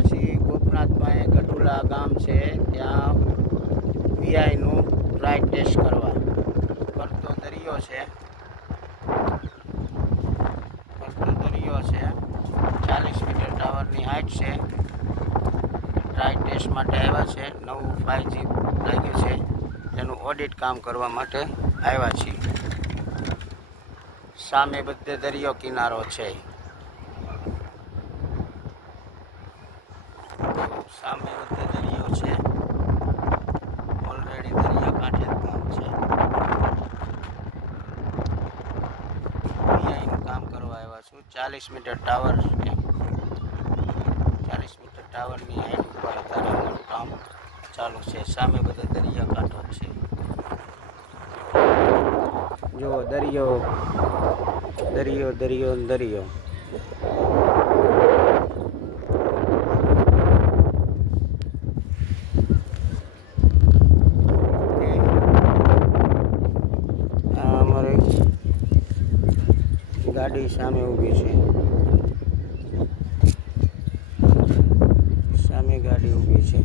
આવ્યા છીએ ગોપનાથમાં ગઢુલા ગામ છે ત્યાં વીઆઈનું ડ્રાય ટેસ્ટ કરવા. ફરતો દરિયો છે, 40 મીટર ટાવરની હાઇટ છે. ડ્રાય ટેસ્ટ માટે આવ્યા છે. નવું 5G લાગ્યું છે, એનું ઓડિટ કામ કરવા માટે આવ્યા છીએ. સામે બધે દરિયો કિનારો છે. સામે બધે દરિયો છે. ઓલરેડી દરિયા કાંઠે જ ગામ છે. વીઆઈનું કામ કરવા આવ્યા છું. 40 મીટર ટાવર છે. 40 મીટર ટાવરની હાઈટ ઉપર અત્યારે કામ ચાલુ છે. સામે બધે દરિયા કાંઠો છે. જો દરિયો દરિયો દરિયો દરિયો. અમારી ગાડી સામે ઊભી છે. સામે ગાડી ઊભી છે.